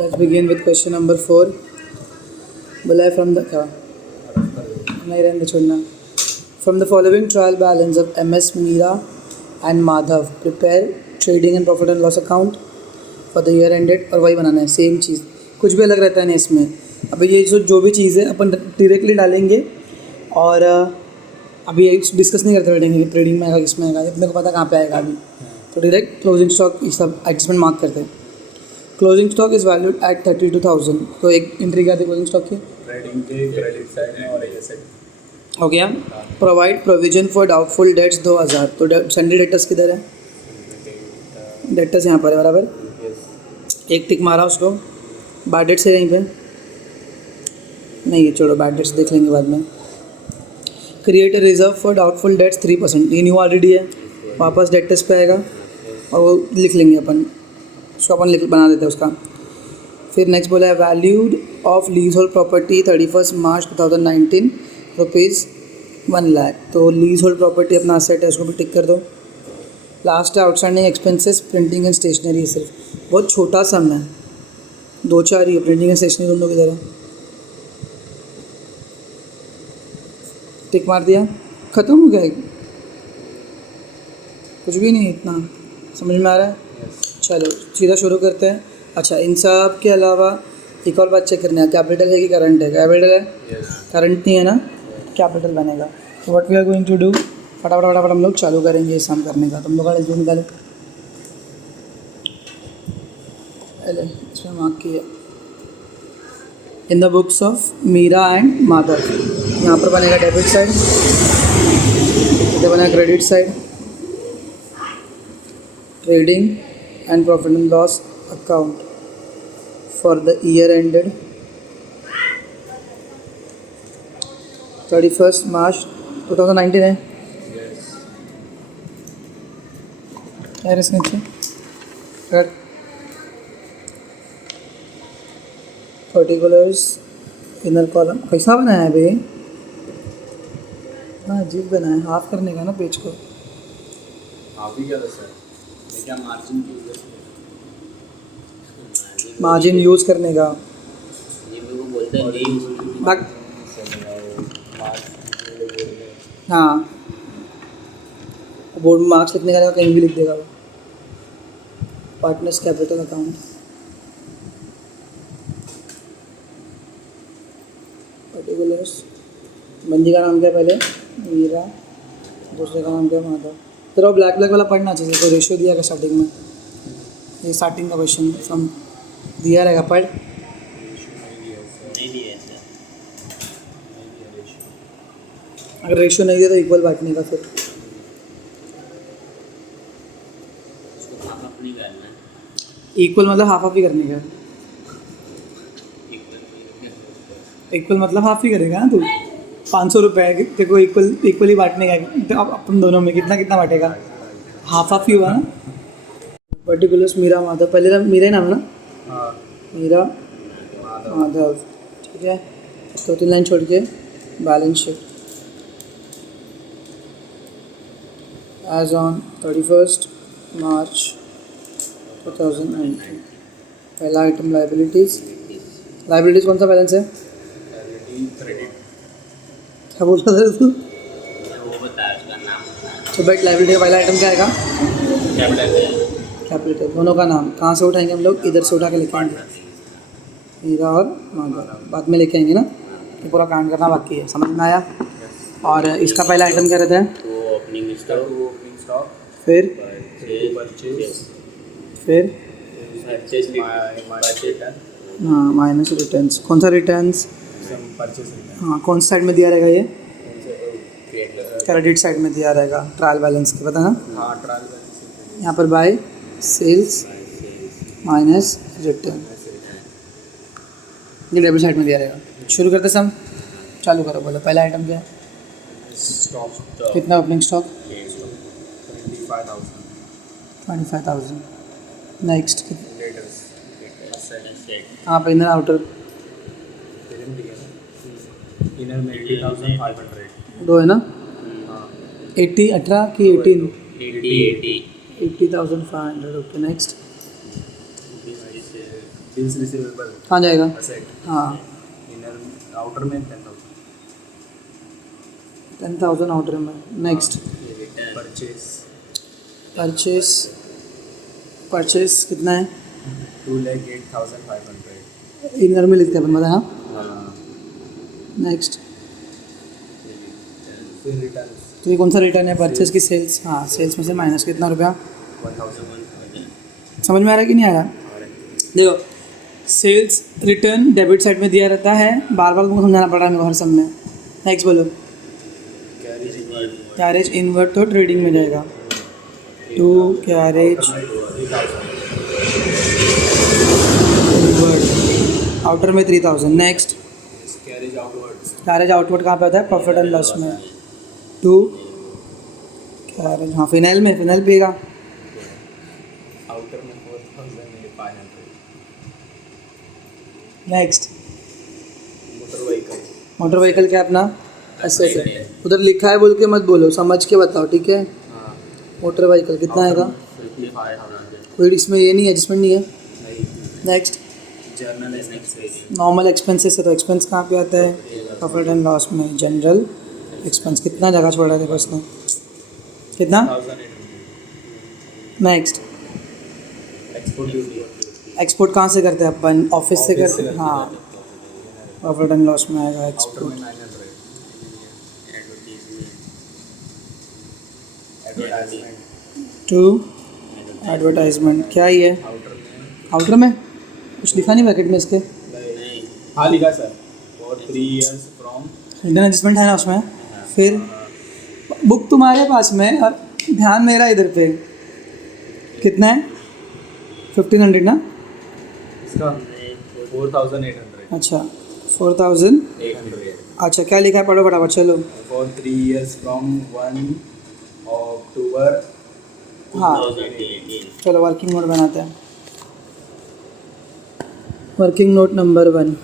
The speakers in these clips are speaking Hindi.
Let's begin with question number 4. बोला है from the क्या नहीं रहने छोड़ना. From the following trial balance of MS Meera and Madhav, prepare trading and profit and loss account for the year ended. और वही बनाना है सेम चीज़, कुछ भी अलग रहता है नहीं इसमें. अब ये जो भी चीज़ है अपन डायरेक्टली डालेंगे और अभी डिस्कस नहीं करते बैठेंगे ट्रेडिंग में आएगा किसमें आएगा, अपने को पता कहाँ पे आएगा अभी. तो डायरेक्ट क्लोजिंग स्टॉक ये सब एडजस्टमेंट मार्क करते हैं. Closing stock is valued at 32,000. तो एक एंट्री क्या थी क्लोजिंग स्टॉक की? ट्रेडिंग के क्रेडिट साइड में और ये साइड हो गया. Provide provision for doubtful debts 2,000. तो सन्डे डेटर्स किधर है? डेटर्स यहाँ पर है बराबर. एक टिक मारा उसको. बैड डेट्स है यहीं पे नहीं है, छोड़ो बैड डेट्स देख लेंगे बाद में. Create a reserve for doubtful debts 3%. ये न्यू ऑलरेडी है, वापस डेटर्स पे आएगा और वो लिख लेंगे अपन, उसको अपन लिख बना देते हैं उसका. फिर नेक्स्ट बोला है valued of lease hold property 31 March 2019 rupees 1 lakh. तो लीज होल्ड प्रॉपर्टी अपना असेट है, उसको भी टिक कर दो. लास्ट है outstanding expenses printing and stationery. सिर्फ बहुत छोटा सम है, 2-4 ही है. प्रिंटिंग एंड स्टेशनरी दोनों किधर है? टिक मार दिया, ख़त्म हो गया. कुछ भी नहीं, इतना समझ में आ रहा है. चलो सीधा शुरू करते हैं. अच्छा, इन सब के अलावा एक और बात चेक करनी है, कैपिटल है कि करंट है? कैपिटल है. करंट नहीं है ना, कैपिटल बनेगा. तो what we are going to do, फटाफट हम लोग चालू करेंगे इस सम करने का. तुम लोग का रिज्यूम निकालो. इसमें मार्क किया in the books of Meera and Madhav. यहाँ पर बनेगा डेबिट साइड, इधर बनेगा credit side. Trading and profit and loss account for the year ended 31 March 2019 है यार. इसके नीचे पर्टिकुलर्स इनर कॉलम कैसा बनाया है भाई? हाँ अजीब बनाया है. हाफ करने का ना पेज को. आप ही क्या दसा है क्या मार्जिन की वजह से मार्जिन यूज़ करने का. ये मेरे को बोलते हैं नहीं बाक हाँ, बोर्ड में मार्क्स लिखने का कहीं भी लिख देगा वो. Partners capital account, particulars. बंदी का नाम क्या पहले? मीरा. दूसरे का नाम क्या? माधव. तेरा ब्लैक वाला पढ़ना चाहिए. कोई रेशियो दिया क्या स्टार्टिंग में? ये स्टार्टिंग का क्वेश्चन फ्रॉम दिया रहेगा, पढ़. नहीं दिया ऐसा. अगर रेशियो नहीं दिया तो इक्वल बांटने का. फिर उसको हाफ हाफ नहीं करना है. इक्वल मतलब हाफ हाफ ही करने का. इक्वल मतलब हाफ ही करेगा ना तू. 500 रुपये तेरे को इक्वली बांटने का. तो अब अपन दोनों में कितना कितना बांटेगा? हाफ हाफ ही हुआ ना. पर्टिकुलर्स मीरा माधव. पहले मीरा ही नाम है ना. हाँ मीरा माधव. ठीक है. 2-3 लाइन छोड़ के balance sheet as on 31 March 2019. पहला आइटम लाइबिलिटीज़. लाइबिलिटीज़ कौन सा बैलेंस है? क्रेडिट क्या बोल रहा था तू? वो बता उसका नाम. तो बैठ लाइबिलिटी का पहला आइटम क्या आएगा? कैपिटल. कैपिटल. दोनों का नाम कहाँ से उठाएंगे हम लोग? इधर से उठा के लेके आएंगे. मीरा और माधव बाद में लेके आएंगे ना. ये पूरा काउंट करना बाकी है. समझ में आया? और इसका पहला आइटम क्या रहता है? वो ओपनिंग स्टॉक. फिर परचेज फिर परचेज हाँ माइनस रिटर्न्स. कौन सा रिटर्न्स? परचेज हाँ कौन सा साइड में दिया रहेगा? ये क्रिएट. क्रेडिट साइड में दिया रहेगा. ट्रायल बैलेंस के पता ना. हाँ ट्रायल बैलेंस यहाँ पर बाय सेल्स माइनस रिटर्न. ये डेबिट साइड में दिया रहेगा. शुरू करते सम चालू करो. बोलो पहला आइटम क्या है? स्टॉक कितना ओपनिंग स्टॉक? 25,000. 25,000. नेक्स्ट लेटर्स कहाँ पे? इनर आउटर इनर में 80,500. दो है ना. हाँ 18 की 18 80. 80,500. Okay next. बिल्स रिसीवेबल कहाँ जाएगा? असेट हाँ इनर आउटर में 10,000 10,000 आउटर में. नेक्स्ट परचेस परचेस कितना है? 2,08,500 इनर में लिखते हैं अपन, बताया. नेक्स्ट. फिर रिटर्न तो ये कौन सा रिटर्न है? परचेस की सेल्स. हाँ, सेल्स में से माइनस कितना रुपया? 1,000 समझ में आ रहा है कि नहीं आ रहा? देखो, सेल्स रिटर्न डेबिट साइड में दिया रहता है, बार बार तुमको समझाना पड़ रहा है मेरे को हर सब में. नेक्स्ट बोलो. कैरेज इनवर्ट तो ट्रेडिंग में जाएगा. टू कैरेज इनवर्ट आउटर में 3,000. Next. Carriage outwards carriage outward कहाँ पे होता है? प्रॉफिट एंड लॉस में. टू कैरेज, हाँ फिनाइल में, फिनाइल पिएगा. आउटर में 4,500 next. Motor vehicle motor vehicle क्या अपना? एसेट है. उधर लिखा है बोल के मत बोलो, समझ के बताओ, ठीक है? हाँ मोटर व्हीकल कितना आएगा? 55,000 कोई इसमें ये नहीं है, एडजस्टमेंट नहीं है. नहीं next. Journal expenses normal expenses है, तो एक्सपेंस कहाँ पे आता है? प्रॉफिट एंड लॉस में. जनरल एक्सपेंस कितना जगह छोड़ा है देखो इसने, कितना? 1,800 नेक्स्ट. एक्सपोर्ट ड्यूटी एक्सपोर्ट कहाँ से करते हैं अपन? ऑफिस से Office करते से हैं. करते हाँ, हैं. प्रॉफिट एंड लॉस में आएगा आउटर एक्सपोर्ट. में 900 एडवर्टीजमेंट एडवर्टाइजमेंट टू एडवर्टाइजमेंट क्या ही है? आउटर में आउटर में कुछ लिखा नहीं ब्रैकेट में इसके. नहीं हाँ लिखा sir for 3 years from Indian adjustment है ना उसमें. फिर बुक तुम्हारे पास में और ध्यान मेरा इधर पे. कितना है? 1,500 ना. इसका 4,800 अच्छा 4,000. 800 अच्छा क्या लिखा है? पढ़ो फटाफट. चलो. फॉर 3 years फ्रॉम 1 अक्टूबर हाँ 2018 चलो वर्किंग नोट बनाते हैं. Working note number 1.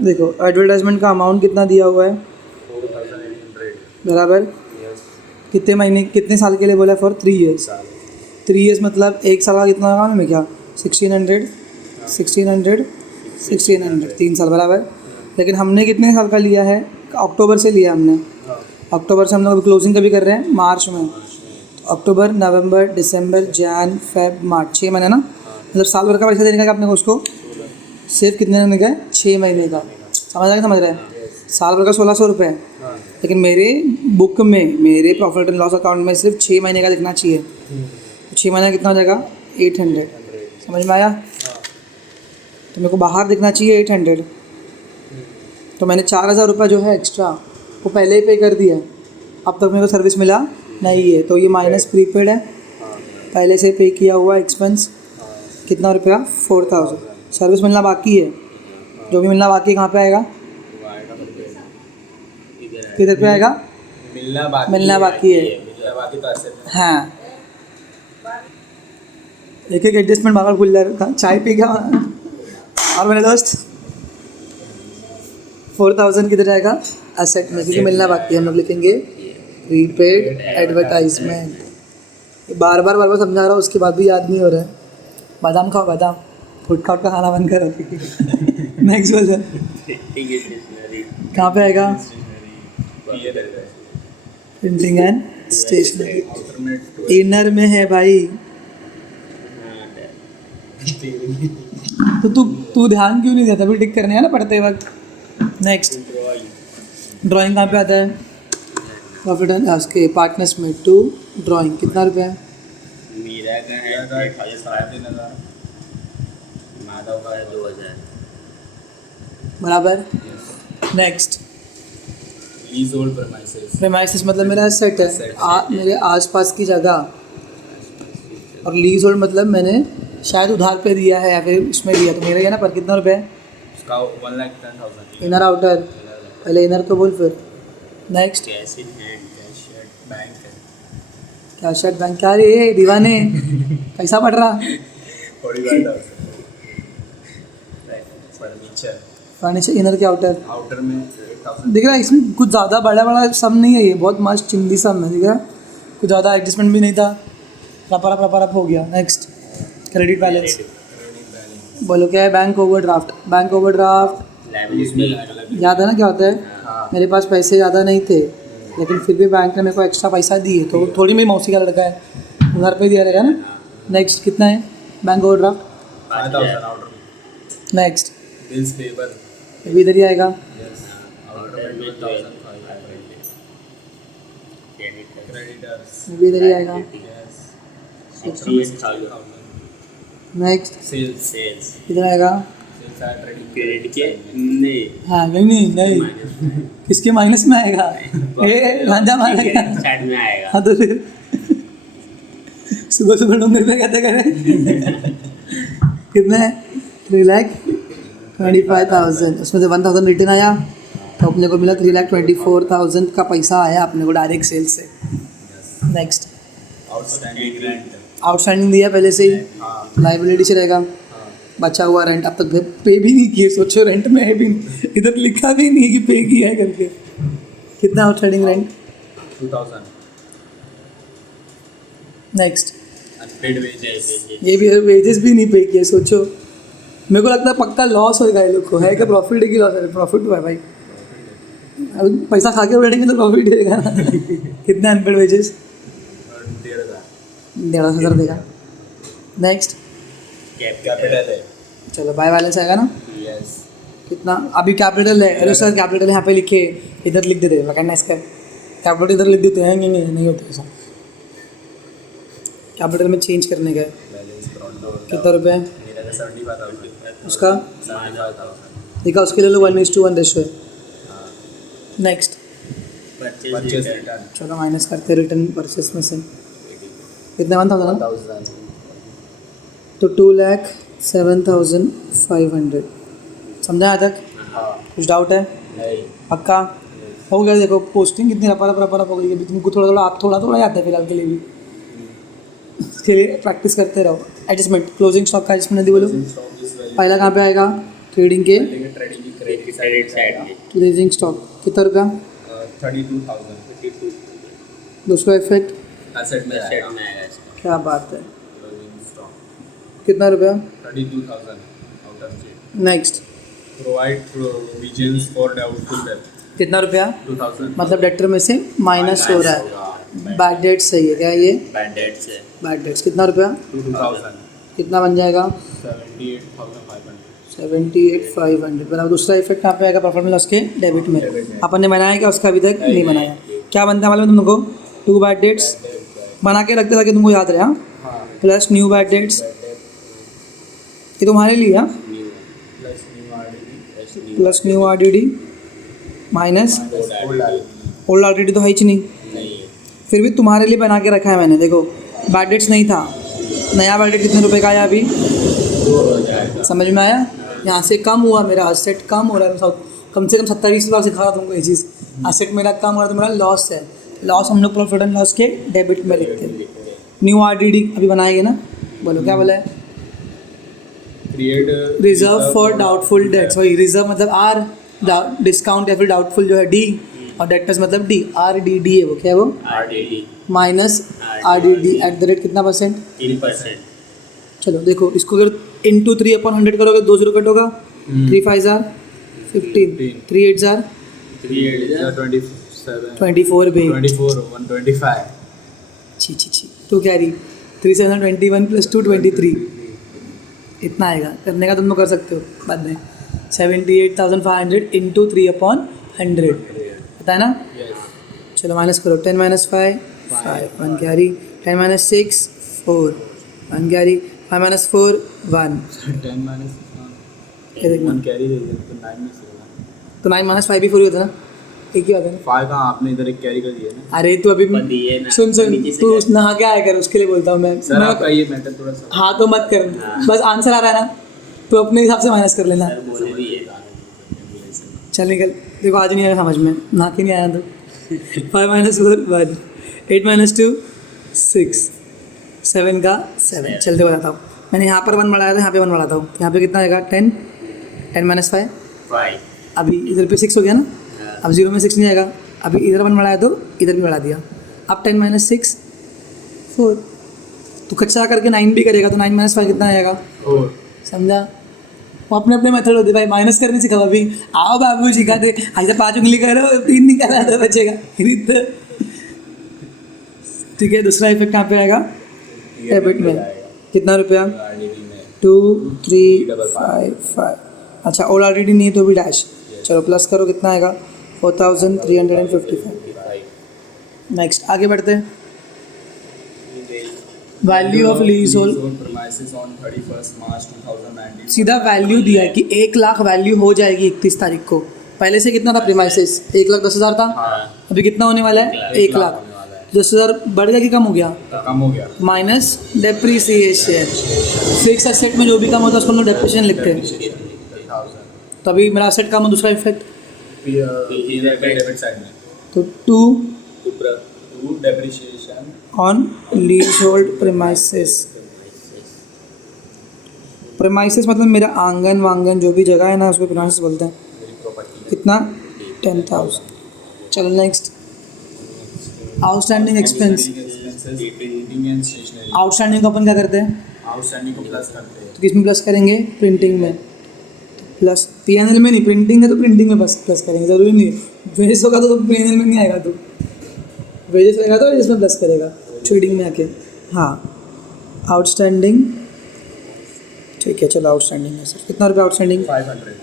देखो एडवर्टाइजमेंट का अमाउंट कितना दिया हुआ है? 4,800 बराबर. यस कितने महीने, कितने साल के लिए बोला? For 3 years. साल 3 years मतलब एक साल का कितना होगा मालूम है क्या? 1,600 1,600 1,600 3 साल बराबर. लेकिन हमने कितने साल का लिया है? अक्टूबर से लिया हमने. हाँ अक्टूबर से हम लोग क्लोजिंग कभी कर रहे हैं? मार्च में. तो अक्टूबर, नवंबर, दिसंबर, जैन, फेब, मार्च, 6 महीने ना. मतलब साल भर का पैसा देने का अपने को उसको. सिर्फ कितने महीने का है? 6 महीने का. समझ रहे हैं? साल भर का 1,600 रुपये है. हाँ लेकिन मेरे बुक में, मेरे प्रॉफिट एंड लॉस अकाउंट में सिर्फ 6 महीने का लिखना चाहिए. तो 6 महीने का कितना हो जाएगा? 800. समझ में आया? तो मेरे को बाहर दिखना चाहिए 800. तो मैंने 4,000 रुपये जो है एक्स्ट्रा वो पहले ही पे कर दिया है. अब तक मेरे को सर्विस मिला नहीं है, तो ये माइनस प्रीपेड है. पहले से पे किया हुआ एक्सपेंस कितना रुपया? 4,000. सर्विस मिलना बाकी है. जो भी मिलना बाकी है कहाँ पे आएगा? किधर पे आएगा? मिलना बाकी है. मिलना बाकी तो ऐसे में हाँ एक एक एडजस्टमेंट बाहर भूल जा रहा था. चाय पी गया और मेरे दोस्त. 4,000 किधर जाएगा? एसेट में, क्योंकि मिलना बाकी है. हम लोग लिखेंगे प्रीपेड एडवर्टाइजमेंट. बार बार समझा रहा हूँ, उसके बाद भी याद नहीं हो रहा है. बादाम खाओ बादाम. फुटकाउट का खाना बंद करो. नेक्स्ट बोल. प्रिंटिंग स्टेशनरी कहाँ पे आएगा? ये रहता है प्रिंटिंग एंड स्टेशनरी. आउटर में इनर में है भाई. तो तू ध्यान क्यों नहीं देता? भी टिक करने है ना पढ़ते वक्त. नेक्स्ट. ड्राइंग कहाँ पे आता है? प्रॉफिट एंड लॉस के पार्टनर्स में. टू ड्राइंग कितना रुपया है? मीरा का है 3,000 माधव का है 2,000 बराबर. Next. Lease hold premises premises मतलब मेरा सेट है. Asset. मेरे आसपास की जगह. और लीज होल्ड मतलब मैंने शायद उधार पे दिया है या फिर उसमें दिया. तो मेरा ये ना पर कितना रुपये है? उसका 1,10,000 इनर आउटर. पहले इनर तो बोल फिर. Next. Cash in hand cash bank है क्या शर्ट बैंक? क्या रे दीवाने कैसा पढ़ रहा? थोड़ी बात फर्नीचर फर्नीचर. इनर के आउटर. आउटर में 8,000 दिख रहा है इसमें कुछ ज़्यादा बड़ा बड़ा सम नहीं है. ये बहुत मस्त चिंदी सम है. दिख रहा है? कुछ ज़्यादा एडजस्टमेंट भी नहीं था. रपा रप हो गया. Next. Credit balance. Credit balance बोलो क्या है? Bank overdraft. Bank overdraft liability. याद है ना क्या होता है? हाँ मेरे पास पैसे ज़्यादा नहीं थे, लेकिन फिर भी बैंक ने मेरे को एक्स्ट्रा पैसा दिए, तो थोड़ी मेरी मौसी का लड़का है, घर पे दिया रहेगा ना। नेक्स्ट कितना है bank overdraft? 5000 outer next bills payable ये भी इधर ही आएगा। यस आउटर ऑर्डर में में 2500 क्रेडिटर क्रेडिटर्स ये भी इधर ही आएगा। यस 68,000 नेक्स्ट सेल्स सेल्स इधर आएगा। सेल्स आर ट्रेडिंग क्रेडिट के नहीं हाँ नहीं किसके माइनस में आएगा? ए गांजा मारेगा। साइड में आएगा। हाँ तो फिर सुबह सुबह लोग मेरे पे कहते करें कितना है? 3,25,000। उसमें से 1,000 रिटर्न आया, तो अपने को मिला 3,24,000 का पैसा आया अपने को डायरेक्ट सेल्स से। नेक्स्ट आउटस्टैंडिंग रेंट आउटस्टैंडिंग दिया पहले से ही, हाँ लाइबिलिटी से रहेगा। हाँ बचा हुआ रेंट अब तक पे भी नहीं किए। सोचो रेंट में है भी नहीं, इधर लिखा भी नहीं कि पे किया है करके। कितना outstanding rent? 2000 next unpaid wages ये भी वेजेस भी नहीं पे किए। सोचो मेरे को लगता है पक्का लॉस होएगा ये लोग को। है क्या प्रॉफिट है कि लॉस है? प्रॉफिट हुआ है भाई। अब पैसा खा के बैठेंगे तो प्रॉफिट होएगा ना। कितने अनपेड वेजेस? 15,000 1,500 देगा। नेक्स्ट कैपिटल है चलो बाय बैलेंस आएगा ना। यस कितना? अभी कैपिटल है। अरे सर कैपिटल यहाँ पे लिखे, इधर लिख देते वरना इसका कैपिटल इधर लिख देते हैं। नहीं होता ऐसा। कैपिटल में चेंज करने का है। बैलेंस ब्रॉड कितना रुपये? मेरा का 75,000 उसका 75,000 देखा, उसके ले लो 1:1 रेशो है। हाँ next purchase purchase return return चलो माइनस करते रिटर्न परचेस में से। कितने 1,000 ना? 1000 तो 2,07,500 समझा यहाँ तक? हाँ कुछ डाउट है? नहीं पक्का हो गया। देखो पोस्टिंग कितनी रपा हो गई। अभी तुमको थोड़ा याद है फिलहाल के लिए भी। इसके लिए प्रैक्टिस करते रहो। एडजस्टमेंट क्लोजिंग स्टॉक का एडजस्टमेंट दी बोलो। पहला कहाँ पे आएगा? ट्रेडिंग के ट्रेडिंग की क्रेडिट साइड में क्लोजिंग स्टॉक कितना रुपया? 32,000 दूसरा इफेक्ट एसेट में सेट आएगा में आएगा इसका। क्या बात है। क्लोजिंग स्टॉक कितना रुपया? 32,000 out of set next provide provisions for doubtful debt कितना रुपया? 2,000 मतलब डेटर में से माइनस हो रहा है। बैड डेट सही है क्या ये? बैंडेड से बैड डेट्स कितना रुपया? 2,000 कितना बन जाएगा? 78,500 78,500। बराबर। दूसरा इफेक्ट यहाँ पे आएगा प्रॉफिट एंड लॉस के डेबिट में। डेबिट में। अपन ने बनाया क्या? उसका अभी तक नहीं बनाया। क्या बनता है मालूम है तुमको? 2 बैड डेट्स बना के रखते ताकि तुमको याद रहे। हाँ हाँ प्लस न्यू बैड डेट्स, ये तुम्हारे लिए। हाँ new plus new RDD plus new RDD minus old RDD तो है ही नहीं, नहीं है। फिर भी तुम्हारे लिए बना के रखा है मैंने। देखो बैड डेट्स नहीं था, नया बैड डेट कितने रुपए का आया अभी? 2,000 समझ में आया? यहाँ से कम हुआ मेरा असेट, कम हो रहा है। कम से कम 27 बार सिखा रहा तुमको ये चीज़। असेट मेरा कम हो रहा है तो मेरा लॉस है। लॉस हम लोग प्रॉफिट एंड लॉस के डेबिट में लिखते हैं। न्यू RDD अभी बनाएंगे ना। बोलो क्या बोला है? Create reserve for doubtful debts. वही रिजर्व मतलब R, डिस्काउंट या फिर डाउटफुल जो है D, और डेटर्स मतलब D। RDD है वो। क्या है वो? आरडीडी माइनस RDD @ कितना परसेंट? 3%। चलो देखो इसको अगर इंटू 3/100 करोगे 2 0 कट होगा। 3 5 जार 15, 3 8 जार 27 24 बे 24 125 छी तो क्या रही? 3 7 21 + 2 23 इतना आएगा। करने का तुम लोग कर सकते हो बाद में। 78,500 इंटू 3/100 पता है ना? यस चलो माइनस करो। 10 - 5 5 1 कैरी। 10 - 6 4 1 कैरी। 5 - 4 1। 10 माइनस ये देखना 1 कैरी दे दिया तो 9 में से होगा। तो 9 - 5 भी 4 ही होता है ना। एक ही होता है ना। 5 का आपने इधर एक कैरी कर दिया ना अरे तू अभी पर दिए ना, सुन नीचे से तू कर। नहा के आया कर, उसके लिए बोलता हूँ मैं। सर आपका ये मैटर थोड़ा सा हाँ तो मत कर, बस आंसर आ रहा है ना तो अपने हिसाब से माइनस कर लेना। सर बोले भी है। चल निकल। देखो आज नहीं आया समझ में, ना कि नहीं आया तो। 5 - 4 1 8 - 2 6 7 का 7। चलते बताता हूँ। मैंने यहाँ पर 1 बढ़ाया था, यहाँ पे 1 बढ़ाता हूँ। यहाँ पे कितना आएगा? 10 10 - 5 5 अभी इधर पे 6 हो गया ना। अब 0 में 6 नहीं आएगा। अभी इधर 1 बढ़ाया तो इधर भी बढ़ा दिया। अब 10 - 6 4। तो कच्चा करके 9 भी करेगा तो 9 - 5 कितना आएगा? 4 समझा? वो अपने अपने मेथड होते भाई, माइनस करने सिखा अभी। आओ बाबू सिखाते, ऐसे 5 उंगली करो 3 निकाला तो बचेगा। ठीक है, दूसरा इफेक्ट कहाँ पे आएगा? डेबिट में। कितना रुपया? RDD में 2 3 5 5। अच्छा, और ऑलरेडी नहीं है तो भी डैश। चलो प्लस करो, कितना आएगा? 4355। नेक्स्ट आगे बढ़ते हैं। Value of lease hold, premises on 31st March 2019 सीधा वैल्यू दिया है कि 1 लाख वैल्यू हो जाएगी 31 तारीख को। पहले से कितना था प्रीमाइसेस? 1,10,000 था। अभी कितना होने वाला है? 1 लाख। होने वाला है, 10,000 बढ़ गया कि कम हो गया? कम हो गया। Minus depreciation. फिक्स एसेट में जो भी कम होता है उसको हम लोग डेप्रीसिएशन लिखते हैं। 10,000 तो अभी मेरा एसेट कम है, दूसरा इफेक्ट डेबिट साइड में तो 2 to depreciation on lease hold premises. Premises मतलब मेरा आंगन वांगन जो भी जगह है ना उसको प्रीमाइसेस बोलते हैं। मेरी प्रॉपर्टी कितना? 10,000। चलो next, outstanding expense. Printing and stationery. Outstanding को अपन क्या करते हैं? आउटस्टैंडिंग को प्लस करते हैं। तो किस में प्लस करेंगे? प्रिंटिंग में। प्लस पीएनएल में नहीं, प्रिंटिंग है तो प्रिंटिंग में बस प्लस करेंगे, ज़रूरी नहीं है। वेजेस होगा तो पीएनएल में नहीं आएगा, तो वेजेस रहेगा तो वेजेस में प्लस करेगा ट्रेडिंग में आके। हाँ, आउटस्टैंडिंग। ठीक है, चलो आउटस्टैंडिंग है सर। कितना रुपया आउटस्टैंडिंग? 500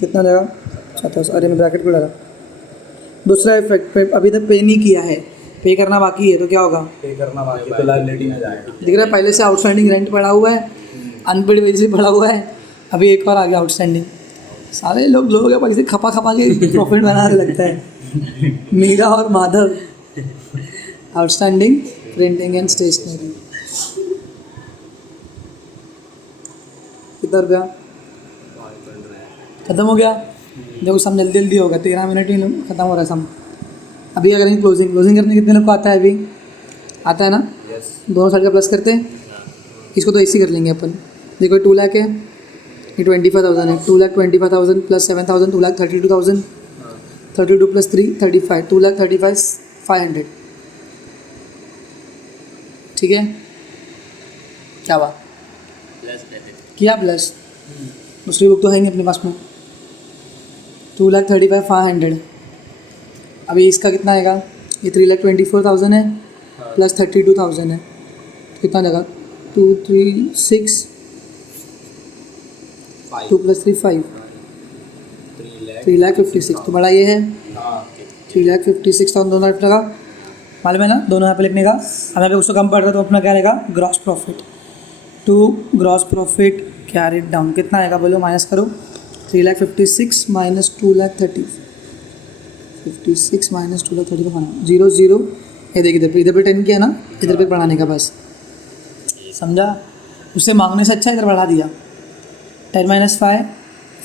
कितना लगा? 27। अरे मैं ब्रैकेट को लगा। दूसरा इफेक्ट पे अभी तक पे नहीं किया है, पे करना बाकी है, तो क्या होगा? पे करना बाकी तो लायबिलिटी में जाएगा। दिख रहा है पहले से आउटस्टैंडिंग रेंट पड़ा हुआ है, अनपेड वेजेस पड़ा हुआ है, अभी एक और आ गया आउटस्टैंडिंग। सारे लोग हैं पैसे खपा खपा के प्रॉफिट बनाने लगता है। मीरा और Madhav. Outstanding printing and stationery. कितना रुपया? खत्म हो गया। देखो सम जल्दी जल्दी होगा, 13 मिनट ही खत्म हो रहा है सम। अभी अगर क्लोजिंग क्लोजिंग करने कितने लोग को आता है? अभी आता है ना? यस। दोनों साइड का प्लस करते हैं। इसको तो ऐसे ही कर लेंगे अपन। देखो 2 लाख है, ये 25,000 है। 2,25,000 प्लस 7,000 2,32,000। 32 प्लस 3 35, 2,35,500। ठीक है, क्या हुआ? प्लस डेबिट किया प्लस। दूसरी बुक तो है नहीं अपने पास में। 2,35,500। अभी इसका कितना आएगा? ये 3,24,000 है प्लस 32,000 है, तो कितना लगा? 2 3 6 2 प्लस 3 5 3,56,000। तो बड़ा ये है 3,56,000। दोनों लगा मालूम है ना, दोनों यहाँ पे लिखने का। अब यहाँ पे उसको कम पड़ रहा है तो अपना क्या रहेगा? Gross profit. To gross profit carried down कितना आएगा बोलो? माइनस करो। 3,56,000 माइनस 2,30,000। 56 माइनस 2,30,000 बनाना 0 0। ये देखिए इधर पे 10 किया ना, इधर पे बढ़ाने का बस, समझा? उससे मांगने से अच्छा इधर बढ़ा दिया। 10 minus 5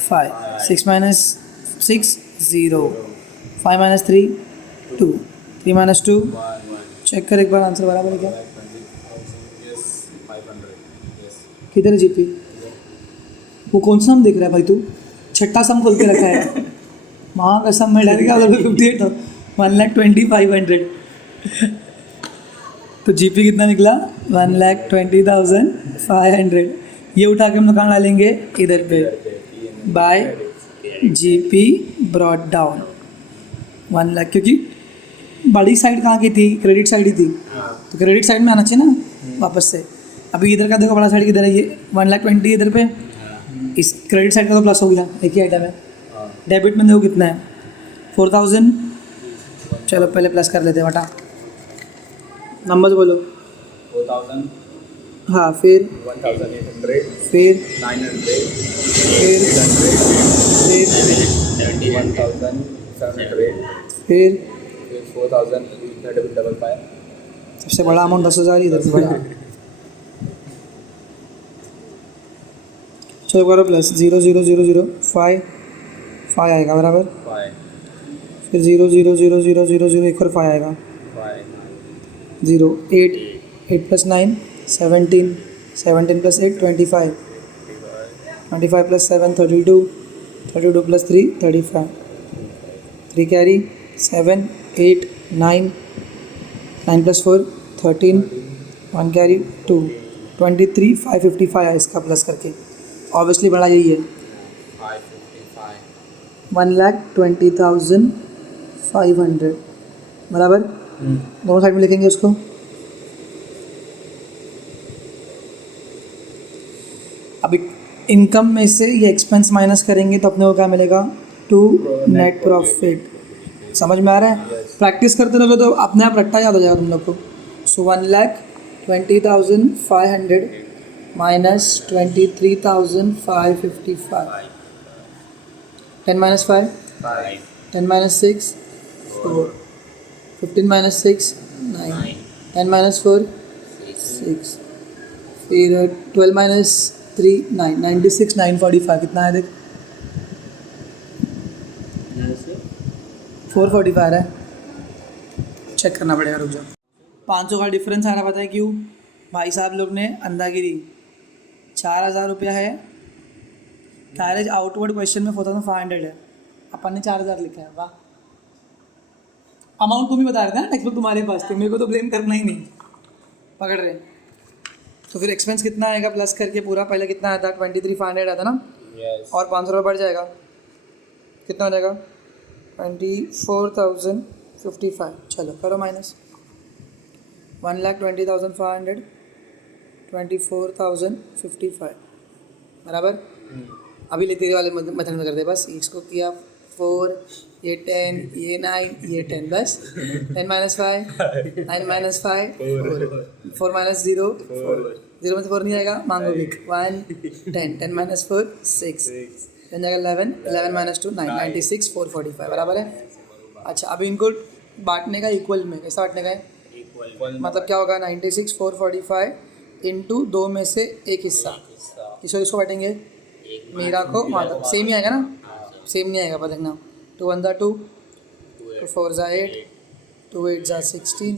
5, 6 minus 6 0, 5 minus 3 2, 3 minus 2। Check कर एक बार, आंसर बराबर है क्या? किधर है जीपी? वो कौन सा सम देख रहा है भाई तू? छठा सम खोल के रखा है। माँ का सम में डर गया उधर पे 58 था। 1,20,500। तो जीपी कितना निकला? 1,20,500। ये उठा के हम लोग कहाँ डालेंगे? इधर पे bye GP brought down 1 lakh, क्योंकि बड़ी साइड कहाँ की थी? क्रेडिट साइड ही थी, तो क्रेडिट साइड में आना चाहिए ना वापस से। अभी इधर का देखो, बड़ा साइड किधर है? ये 1,20,000 इधर पे। इस क्रेडिट साइड का तो प्लस हो गया, एक ही आइटम है। डेबिट में देखो कितना है? 4,000। चलो पहले प्लस कर लेते हैं, बटा नंबर्स बोलो। 4,000, हाँ, फिर 1,800, फिर 900, फिर 800, फिर 1,700, फिर 4,000, सबसे बड़ा अमाउंट 10,000 इधर से बड़ा। चलो करो प्लस 0 0 0 0 5 5 आएगा बराबर। 5, फिर 0 0 0 0 0 0 एक और 5 आएगा। 0 8 8 plus 9 17 17 plus 8 25 25 plus 7 32 32 plus 3 35 3 carry 7 8 9 9 plus 4 13 1 carry 2 23 555 है इसका प्लस करके, ऑब्वियसली बड़ा यही है 555 1,20,500 बराबर। दोनों साइड में लिखेंगे उसको। अभी इनकम में से ये एक्सपेंस माइनस करेंगे तो अपने को क्या मिलेगा, 2 नेट प्रॉफिट। समझ में आ रहा है? प्रैक्टिस करते रहोगे तो अपने आप रट्टा याद हो जाएगा तुम लोग को। सो 1,20,500 minus 23,555, 10 minus 5, 10 minus 6, 4, 15 minus 6, 9, 10 minus 4, 6, फिर 12 minus 3, 9, 96, 945 कितना है देख, 445 आ रहा है, चेक करना पड़ेगा, रुक जाओ। 500 का डिफरेंस आ रहा, पता है क्यों? भाई साहब लोग ने अंधागिरी, 4,000 रुपया है, कैरेज आउटवर्ड क्वेश्चन में 4,500 है, अपन ने 4,000 लिखा है। वाह, अमाउंट तुम ही बता रहे थे ना, टेक्स्ट बुक तुम्हारे पास थी, मेरे को तो ब्लेम करना ही नहीं, पकड़ रहे। तो फिर एक्सपेंस कितना आएगा प्लस करके पूरा, पहले कितना आया था 23,500 आया था ना, और 500 रुपये बढ़ जाएगा, कितना हो जाएगा 24,055। चलो करो माइनस, 1,20,500 24,055 बराबर। अभी ले तेरे वाले मेथड में करते, बस इसको किया 4, ये 10, ये 9, ये 10, बस 10 minus 5, 9 minus 5, 4 minus 0, 0 में से 4 नहीं आएगा, मांगो विक, 1, 10, 10 minus 4, 6, 10 जाएगा 11, 11 minus 2, 9, 96, 445 बराबर है। अच्छा, अभी इनको बांटने का इक्वल में, कैसा बांटने का है? मतलब क्या होगा, 96 445 इंटू 2 में से एक हिस्सा, इसको बांटेंगे, मीरा को मतलब सेम ही आएगा ना, सेम नहीं आएगा, पर देखना 2 1 2, 2 4 8, 2 8 16,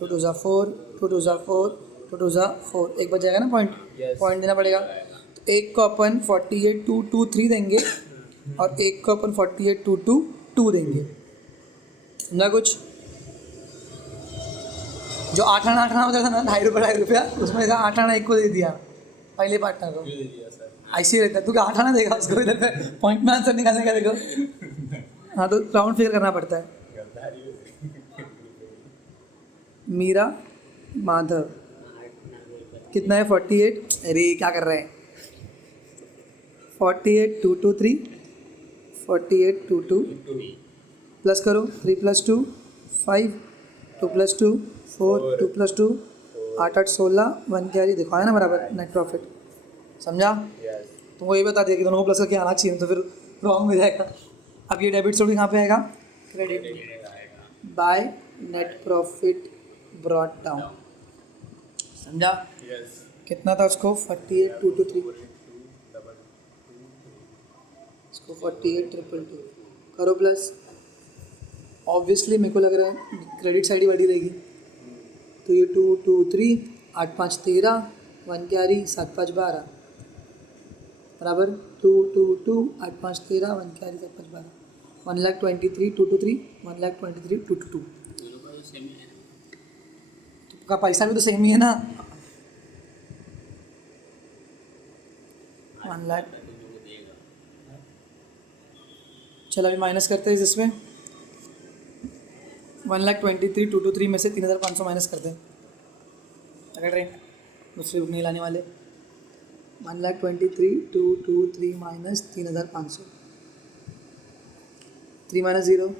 2 2 4, 2 2 4, 2 2 4, एक बच जाएगा ना पॉइंट, पॉइंट देना पड़ेगा। तो एक को अपन 48 2 2 3 देंगे और एक को अपन 48 2 2 2 देंगे, समझा कुछ? जो 8 आना होता था ना, ₹2.5 उसमें 8 आना एक को दे दिया पहले पार्टनर को, ऐसे ही रहता है। तू क्या 8 आना देगा उसको, इधर पे पॉइंट में आंसर निकालने का देखो। हाँ, तो राउंड फिगर करना पड़ता है। मीरा माधव कितना है 48, अरे क्या कर रहे हैं, 48 2 2 3, 48 2 2 प्लस करो, 3 + 2 5, 2 + 2 4, 2 + 2 8 8 16, 1 कैरी, देखो है ना बराबर नेट प्रॉफिट, समझा? तुमको ये बता दिया कि दोनों को प्लस करके आना चाहिए, तो फिर रॉन्ग हो जाएगा। अब ये डेबिट छोड़ के कहाँ पे आएगा, credit by net profit brought down, समझा? कितना था उसको 48 2 2 3, इसको 48 2 2 करो प्लस, ऑब्वियसली मेरे को लग रहा है क्रेडिट साइड ही बड़ी रहेगी, तो ये 2 2 3 8 5 13, 1 कैरी 7 5 12 बराबर 2 2 2 8 5 13, 1 कैरी 7 5 12, 1,23,2 2 3, 1,23,2 2 2, का पैसा भी तो सेम ही है ना, 1 लाख। चलो अभी माइनस करते हैं इसमें, 1,23,2 2 3 में से 3,500 माइनस करते हैं, अगर रहे दूसरी बुक नहीं लाने वाले, 1,23,2 2 3 माइनस 3,500, 3 minus 0,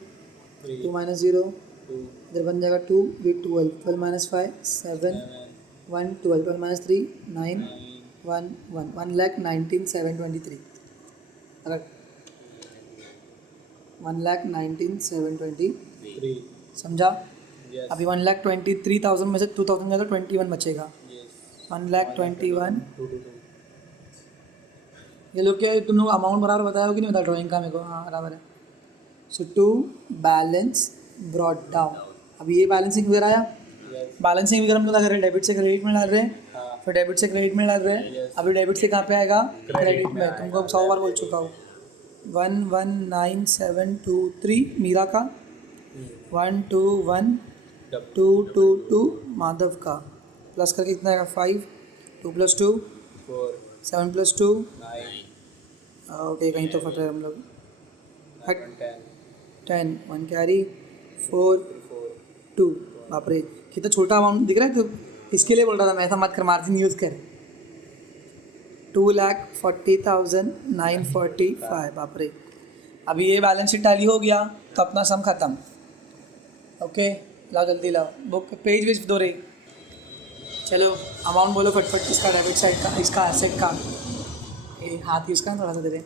2 minus 0, इधर बन जाएगा 2, ये 12, 12 minus 5 7, 1 12, 12 minus 3 9, 1 1, 1,19,723, अगर 1,19,723, समझा? अभी 1,23,000 में से 2,000 ज़्यादा 21 बचेगा, 1,21,000। ये लोग क्या, तुम लोग अमाउंट बराबर बताया हो कि नहीं बताया ड्राइंग का मेरे को? हाँ बराबर है। सो टू बैलेंस ब्रॉट डाउन, अभी ये बैलेंसिंग फिगर आया, बैलेंसिंग फिगर हम लोग अगर डेबिट से क्रेडिट में डाल रहे हैं, फिर डेबिट से क्रेडिट में डाल रहे हैं, अभी डेबिट से कहाँ पे आएगा, क्रेडिट में। तुमको 100 बार बोल चुका हूँ। 1,19,723 मीरा का, 1,21,222 माधव का, प्लस करके कितना आएगा 5, 2 + 2 4 7 + 2 9 ओके कहीं तो फट रहे हम लोग 10 10 1 कैरी 4 4 2 बाप रे कितना छोटा अमाउंट दिख रहा है तो इसके लिए बोल रहा था मैं ऐसा मत कर मार्जिन यूज़ कर 2,40,945 बाप रे अभी ये बैलेंस शीट टैली हो गया तो अपना सम खत्म ओके लाओ जल्दी लाओ बुक पेज वेज दो रे चलो अमाउंट बोलो फटफट इसका डेबिट साइड का इसका एसेट का ये हाथ यूज़ करना थोड़ा सा दे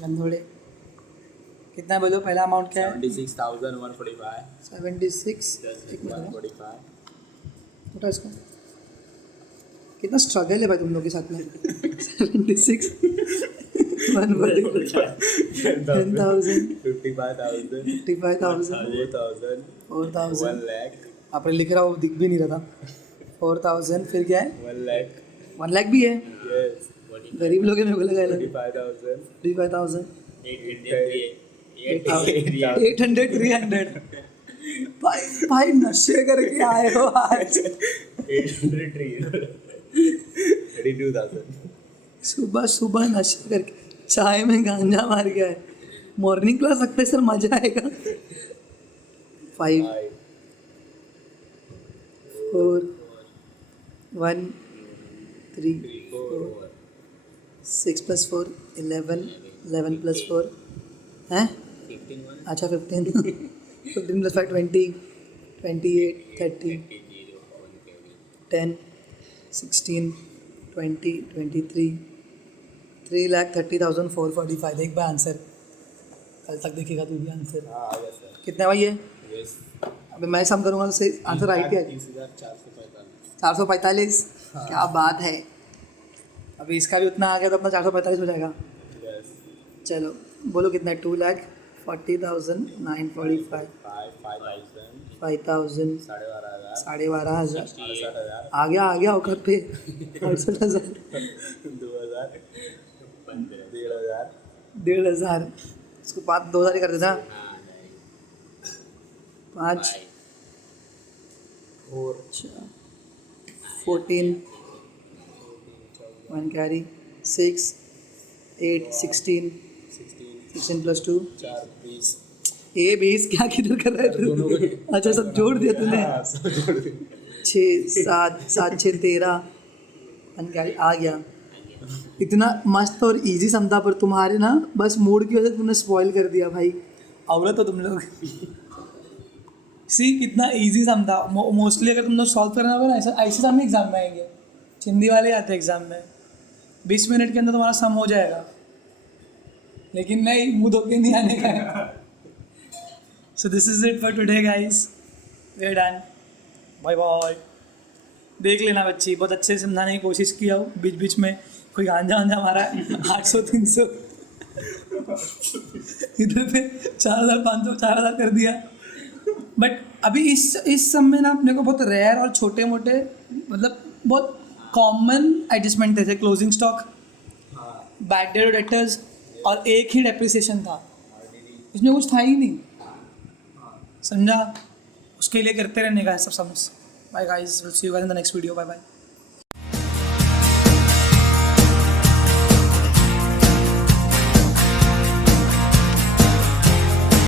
गंधोड़े कितना बोलो पहला अमाउंट क्या है 76,145 76 एक मिनट 145 उठा इसको कितना स्ट्रगल है भाई तुम लोग के साथ में 76 145 10,000 55,000 55,000 4,000 4,000 1 lakh आप लिख रहा हो दिख भी नहीं रहा था 4,000 फिर क्या है 1 lakh 1 लाख भी है yes गरीब लोग हैं मेरे को लगा 35,000 35,000 800 800 300 भाई नशे करके आए हो आज 32,000 सुबह सुबह नशे करके चाय में गांजा मार के आए मॉर्निंग क्लास लगता है सर मजा आएगा 5 4 1 3 4 6 + 4 11 11 + 4 हैं अच्छा 15 15 + 5 20 28 30 10 16 20 23 3,30,445 देख भाई आंसर कल तक देखेगा तू भी आंसर हाँ आ गया सर कितना भाई है यस अबे मैं सम करूँगा तो सही आंसर राइट ही है 30,445 445 क्या बात है अभी इसका भी उतना आ गया तो अपना 445 हो जाएगा यस चलो बोलो कितना है 2,40,945 5,000 5,000 12,500 12,500 आ गया औखर पे 68,000 2,000 1,500 इसको 2,000 ही कर देता 5 और 14 1 कैरी 6 8 16 16 + 2 4 20 ए 20 क्या किधर कर रहा है तू अच्छा सब जोड़ दिया तूने 6 7 7 6 13 1 कैरी आ गया इतना मस्त और इजी सम था पर तुम्हारे ना बस मूड की वजह से तुमने स्पॉइल कर दिया भाई औरत हो तुम लोग सी कितना इजी सम था मोस्टली अगर तुम लोग सॉल्व करना होगा ना ऐसा ऐसे सम एग्जाम में आएंगे हिंदी वाले आते हैं एग्जाम में 20 मिनट के अंदर तुम्हारा सम हो जाएगा लेकिन नहीं मुँह धो के नहीं आने का है so this is it for today guys we are done bye bye देख लेना बच्ची बहुत अच्छे से समझाने की कोशिश किया हो बीच बीच में कोई गांजा वांजा मारा 800 300 इधर पे 4,500 4,000 कर दिया बट अभी इस सब में ना अपने को बहुत रेयर और छोटे मोटे मतलब बहुत कॉमन एडजस्टमेंट थे closing stock bad debt debtors और एक ही डेप्रिसिएशन था इसमें कुछ था ही नहीं समझा उसके लिए करते रहने का है सब sums bye guys will see you guys in the next video bye bye